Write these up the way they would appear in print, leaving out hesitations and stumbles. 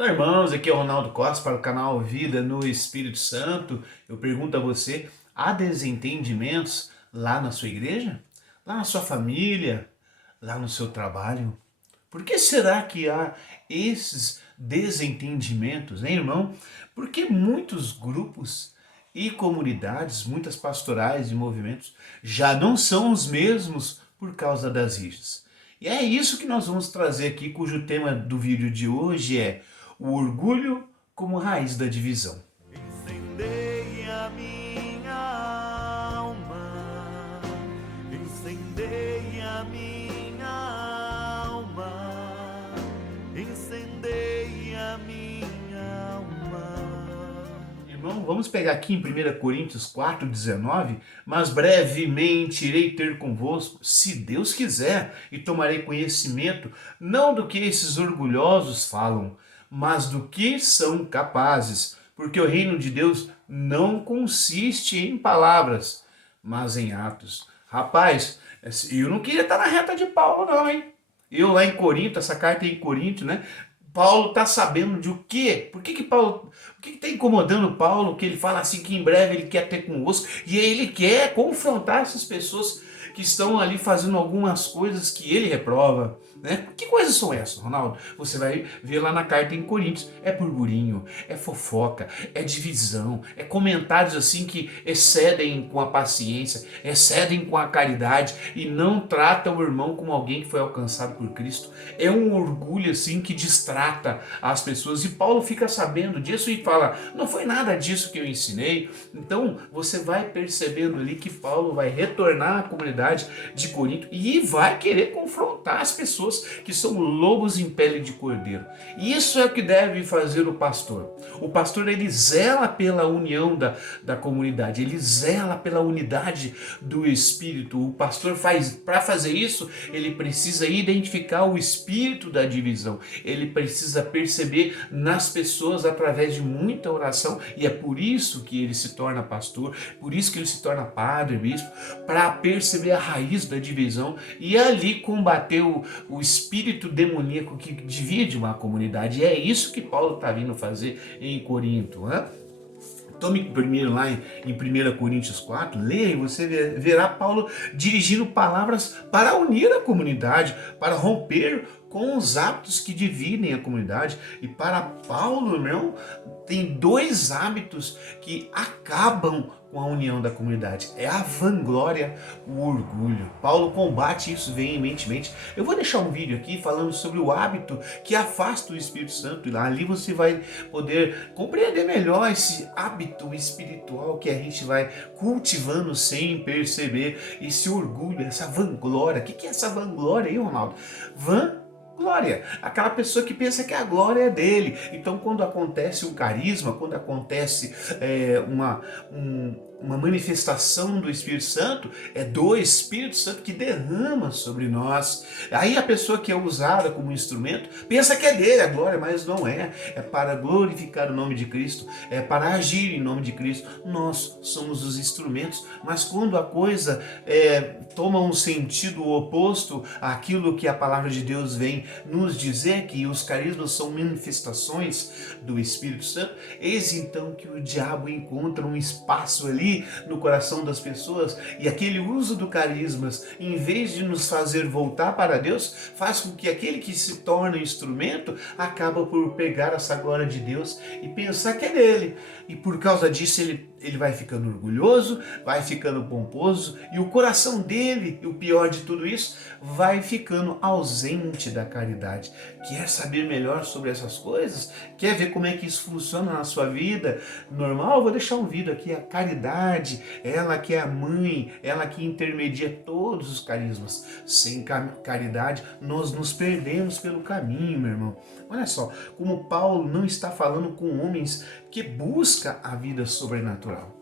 Olá, irmãos, aqui é o Ronaldo Costa para o canal Vida no Espírito Santo. Eu pergunto a você, há desentendimentos lá na sua igreja? Lá na sua família? Lá no seu trabalho? Por que será que há esses desentendimentos, hein, irmão? Porque muitos grupos e comunidades, muitas pastorais e movimentos já não são os mesmos por causa das rixas. E é isso que nós vamos trazer aqui, cujo tema do vídeo de hoje é o orgulho como raiz da divisão. Incendeia minha alma, incendeia minha alma, incendeia minha alma. Irmão, vamos pegar aqui em 1 Coríntios 4,19, mas brevemente irei ter convosco, se Deus quiser, e tomarei conhecimento, não do que esses orgulhosos falam, mas do que são capazes, porque o reino de Deus não consiste em palavras, mas em atos. Rapaz, eu não queria estar na reta de Paulo não, hein? Eu lá em Corinto, essa carta é em Corinto, né? Paulo está sabendo de o quê? Por que Paulo, o que está incomodando Paulo? Que ele fala assim que em breve ele quer ter convosco e ele quer confrontar essas pessoas que estão ali fazendo algumas coisas que ele reprova, né? Que coisas são essas, Ronaldo? Você vai ver lá na carta em Coríntios. É burburinho, é fofoca, é divisão, é comentários assim que excedem com a paciência, excedem com a caridade e não tratam o irmão como alguém que foi alcançado por Cristo. É um orgulho assim que distrata as pessoas e Paulo fica sabendo disso e fala, não foi nada disso que eu ensinei. Então você vai percebendo ali que Paulo vai retornar à comunidade de Corinto e vai querer confrontar as pessoas que são lobos em pele de cordeiro. E isso é o que deve fazer o pastor. O pastor, ele zela pela união da comunidade, ele zela pela unidade do Espírito. O pastor faz, para fazer isso, ele precisa identificar o espírito da divisão, ele precisa perceber nas pessoas através de muita oração, e é por isso que ele se torna pastor, por isso que ele se torna padre, bispo, para perceber a raiz da divisão e ali combater o espírito demoníaco que divide uma comunidade. E é isso que Paulo está vindo fazer em Corinto, né? Tome primeiro lá em 1 Coríntios 4, leia e você verá Paulo dirigindo palavras para unir a comunidade, para romper com os hábitos que dividem a comunidade. E para Paulo, irmão, tem dois hábitos que acabam com a união da comunidade. É a vanglória, o orgulho. Paulo combate isso veementemente. Eu vou deixar um vídeo aqui falando sobre o hábito que afasta o Espírito Santo. E ali você vai poder compreender melhor esse hábito espiritual que a gente vai cultivando sem perceber. Esse orgulho, essa vanglória. O que é essa vanglória aí, Ronaldo? Glória, aquela pessoa que pensa que a glória é dele. Então, quando acontece um carisma, quando acontece uma manifestação do Espírito Santo, é do Espírito Santo que derrama sobre nós. Aí a pessoa que é usada como instrumento pensa que é dele a glória, mas não é. É para glorificar o nome de Cristo, é para agir em nome de Cristo. Nós somos os instrumentos, mas quando a coisa toma um sentido oposto àquilo que a palavra de Deus vem nos dizer, que os carismas são manifestações do Espírito Santo, eis então que o diabo encontra um espaço ali no coração das pessoas, e aquele uso do carismas, em vez de nos fazer voltar para Deus, faz com que aquele que se torna instrumento acaba por pegar essa glória de Deus e pensar que é dele, e por causa disso ele vai ficando orgulhoso, vai ficando pomposo, e o coração dele, e o pior de tudo isso, vai ficando ausente da caridade. Quer saber melhor sobre essas coisas? Quer ver como é que isso funciona na sua vida normal? Eu vou deixar um vídeo aqui, a caridade, ela que é a mãe, ela que intermedia todos os carismas. Sem caridade, nós nos perdemos pelo caminho, meu irmão. Olha só, como Paulo não está falando com homens que buscam a vida sobrenatural.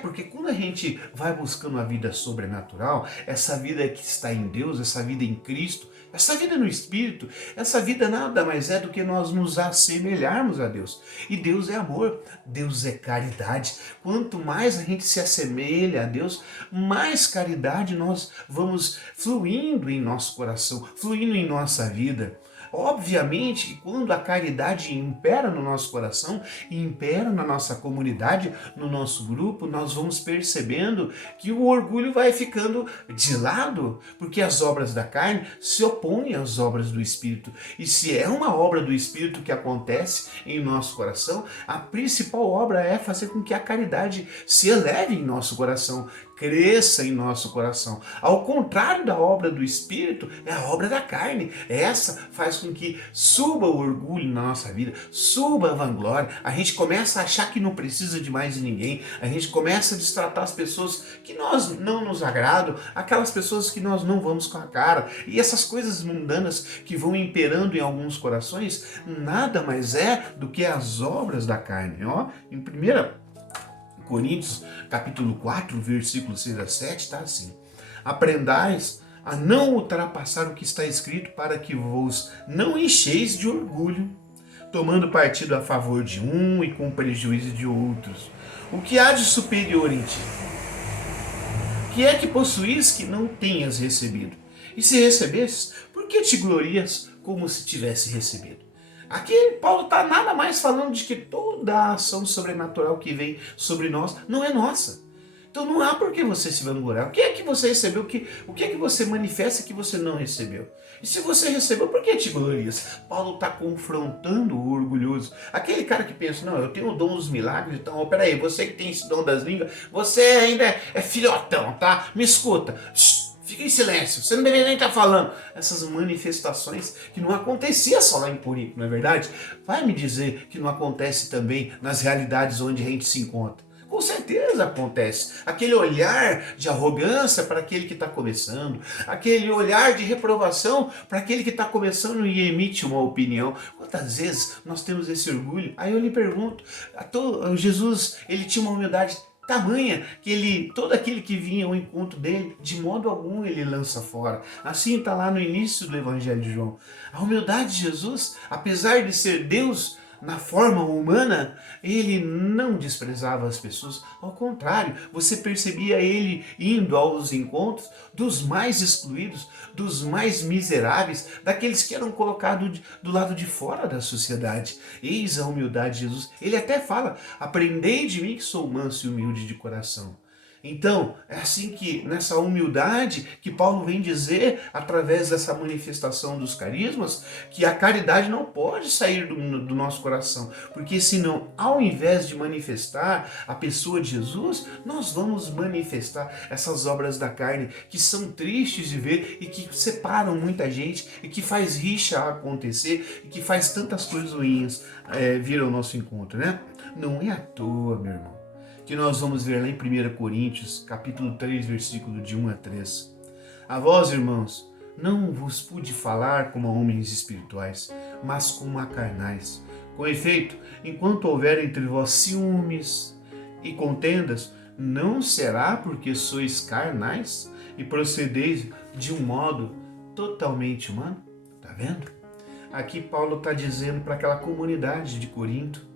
Porque quando a gente vai buscando a vida sobrenatural, essa vida que está em Deus, essa vida em Cristo, essa vida no Espírito, essa vida nada mais é do que nós nos assemelharmos a Deus. E Deus é amor, Deus é caridade. Quanto mais a gente se assemelha a Deus, mais caridade nós vamos fluindo em nosso coração, fluindo em nossa vida. Obviamente que quando a caridade impera no nosso coração, impera na nossa comunidade, no nosso grupo, nós vamos percebendo que o orgulho vai ficando de lado, porque as obras da carne se opõem às obras do Espírito. E se é uma obra do Espírito que acontece em nosso coração, a principal obra é fazer com que a caridade se eleve em nosso coração, cresça em nosso coração. Ao contrário da obra do Espírito, é a obra da carne. Essa faz com que suba o orgulho na nossa vida, suba a vanglória, a gente começa a achar que não precisa de mais de ninguém, a gente começa a destratar as pessoas que nós não nos agradam, aquelas pessoas que nós não vamos com a cara, e essas coisas mundanas que vão imperando em alguns corações, nada mais é do que as obras da carne. Ó, em 1 Coríntios, capítulo 4, versículo 6 a 7, está assim: aprendais a não ultrapassar o que está escrito, para que vos não encheis de orgulho, tomando partido a favor de um e com prejuízo de outros. O que há de superior em ti? O que é que possuís que não tenhas recebido? E se recebesses, por que te glorias como se tivesse recebido? Aqui Paulo está nada mais falando de que toda a ação sobrenatural que vem sobre nós não é nossa. Então não há por que você se vangloriar. O que é que você recebeu? O que é que você manifesta que você não recebeu? E se você recebeu, por que te glorias? Paulo está confrontando o orgulhoso. Aquele cara que pensa, não, eu tenho o dom dos milagres, então, peraí, você que tem esse dom das línguas, você ainda é filhotão, tá? Me escuta. Fica em silêncio, você não deveria nem estar falando. Essas manifestações que não acontecia só lá em Corinto, não é verdade? Vai me dizer que não acontece também nas realidades onde a gente se encontra. Com certeza acontece. Aquele olhar de arrogância para aquele que está começando, aquele olhar de reprovação para aquele que está começando e emite uma opinião. Quantas vezes nós temos esse orgulho? Aí eu lhe pergunto, Jesus, ele tinha uma humildade tamanha que todo aquele que vinha ao encontro dele, de modo algum ele lança fora. Assim está lá no início do Evangelho de João. A humildade de Jesus, apesar de ser Deus na forma humana, ele não desprezava as pessoas. Ao contrário, você percebia ele indo aos encontros dos mais excluídos, dos mais miseráveis, daqueles que eram colocados do lado de fora da sociedade. Eis a humildade de Jesus. Ele até fala, aprendei de mim que sou manso e humilde de coração. Então, é assim que, nessa humildade, que Paulo vem dizer, através dessa manifestação dos carismas, que a caridade não pode sair do nosso coração, porque senão, ao invés de manifestar a pessoa de Jesus, nós vamos manifestar essas obras da carne, que são tristes de ver e que separam muita gente, e que faz rixa acontecer, e que faz tantas coisas ruins vir ao nosso encontro, né? Não é à toa, meu irmão, que nós vamos ver lá em 1 Coríntios, capítulo 3, versículo de 1 a 3. A vós, irmãos, não vos pude falar como a homens espirituais, mas como a carnais. Com efeito, enquanto houver entre vós ciúmes e contendas, não será porque sois carnais e procedeis de um modo totalmente humano? Tá vendo? Aqui Paulo está dizendo para aquela comunidade de Corinto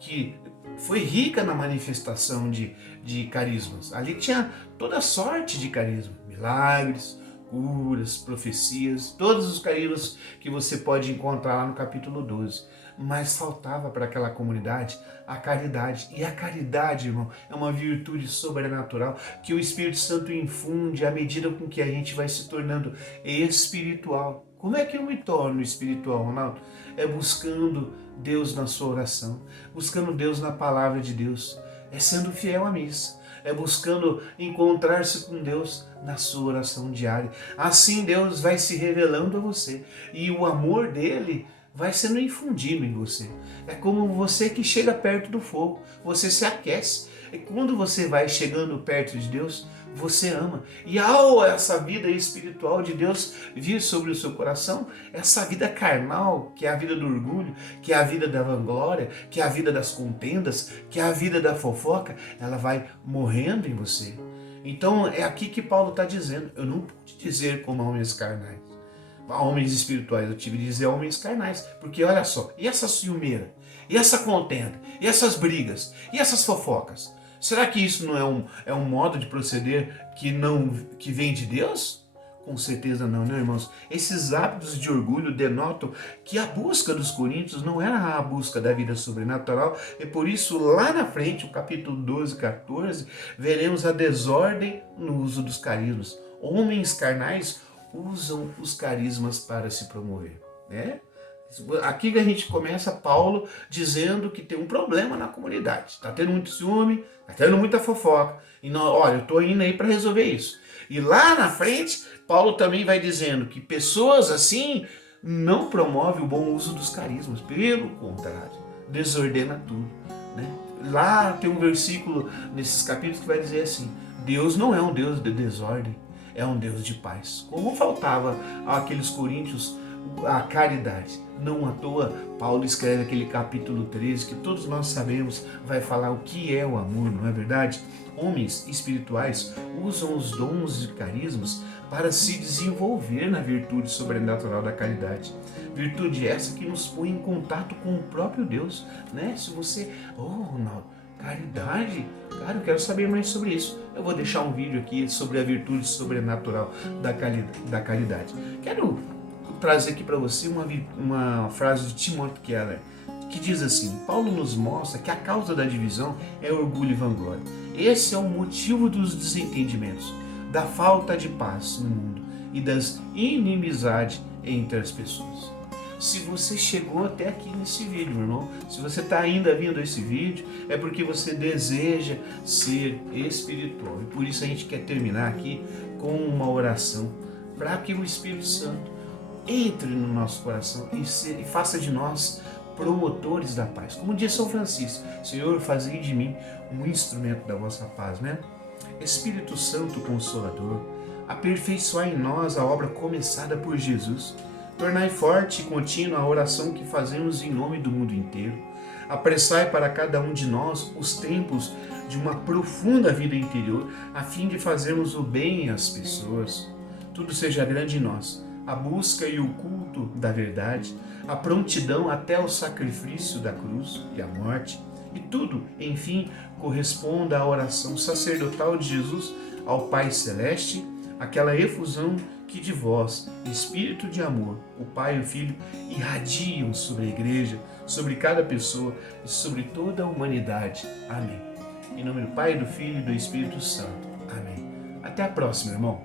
que foi rica na manifestação de carismas. Ali tinha toda sorte de carisma, milagres, curas, profecias, todos os carismas que você pode encontrar lá no capítulo 12. Mas faltava para aquela comunidade a caridade. E a caridade, irmão, é uma virtude sobrenatural que o Espírito Santo infunde à medida com que a gente vai se tornando espiritual. Como é que eu me torno espiritual, Ronaldo? É buscando Deus na sua oração, buscando Deus na palavra de Deus, é sendo fiel à missa, é buscando encontrar-se com Deus na sua oração diária. Assim Deus vai se revelando a você e o amor dele vai sendo infundido em você. É como você que chega perto do fogo, você se aquece. E quando você vai chegando perto de Deus, você ama. E ao essa vida espiritual de Deus vir sobre o seu coração, essa vida carnal, que é a vida do orgulho, que é a vida da vanglória, que é a vida das contendas, que é a vida da fofoca, ela vai morrendo em você. Então é aqui que Paulo está dizendo, eu não pude dizer como homens carnais, homens espirituais, eu tive de dizer homens carnais, porque olha só, e essa ciumeira, e essa contenda, e essas brigas, e essas fofocas, será que isso não é um modo de proceder que vem de Deus? Com certeza não, né, irmãos? Esses hábitos de orgulho denotam que a busca dos coríntios não era a busca da vida sobrenatural, e por isso, lá na frente, o capítulo 12, 14, veremos a desordem no uso dos carismas. Homens carnais usam os carismas para se promover, né? Aqui que a gente começa Paulo dizendo que tem um problema na comunidade. Está tendo muito ciúme, está tendo muita fofoca. E não, olha, eu estou indo aí para resolver isso. E lá na frente, Paulo também vai dizendo que pessoas assim não promovem o bom uso dos carismas. Pelo contrário, desordena tudo, né? Lá tem um versículo nesses capítulos que vai dizer assim: Deus não é um Deus de desordem, é um Deus de paz. Como faltava àqueles coríntios a caridade. Não à toa, Paulo escreve aquele capítulo 13, que todos nós sabemos, vai falar o que é o amor, não é verdade? Homens espirituais usam os dons e carismas para se desenvolver na virtude sobrenatural da caridade. Virtude essa que nos põe em contato com o próprio Deus, né? Se você, Ronaldo, caridade, cara, eu quero saber mais sobre isso. Eu vou deixar um vídeo aqui sobre a virtude sobrenatural da caridade. Quero trazer aqui para você uma frase de Timothy Keller, que diz assim: Paulo nos mostra que a causa da divisão é orgulho e vanglória. Esse é o motivo dos desentendimentos, da falta de paz no mundo e das inimizades entre as pessoas. Se você chegou até aqui nesse vídeo, meu irmão, se você está ainda vendo esse vídeo, é porque você deseja ser espiritual. E por isso a gente quer terminar aqui com uma oração, para que o Espírito Santo entre no nosso coração e faça de nós promotores da paz. Como diz São Francisco: Senhor, fazei de mim um instrumento da vossa paz, né? Espírito Santo Consolador, aperfeiçoai em nós a obra começada por Jesus. Tornai forte e contínua a oração que fazemos em nome do mundo inteiro. Apressai para cada um de nós os tempos de uma profunda vida interior, a fim de fazermos o bem às pessoas. Tudo seja grande em nós, a busca e o culto da verdade, a prontidão até o sacrifício da cruz e a morte, e tudo, enfim, corresponda à oração sacerdotal de Jesus ao Pai Celeste, aquela efusão que de vós, Espírito de amor, o Pai e o Filho, irradiam sobre a Igreja, sobre cada pessoa e sobre toda a humanidade. Amém. Em nome do Pai, do Filho e do Espírito Santo. Amém. Até a próxima, irmão.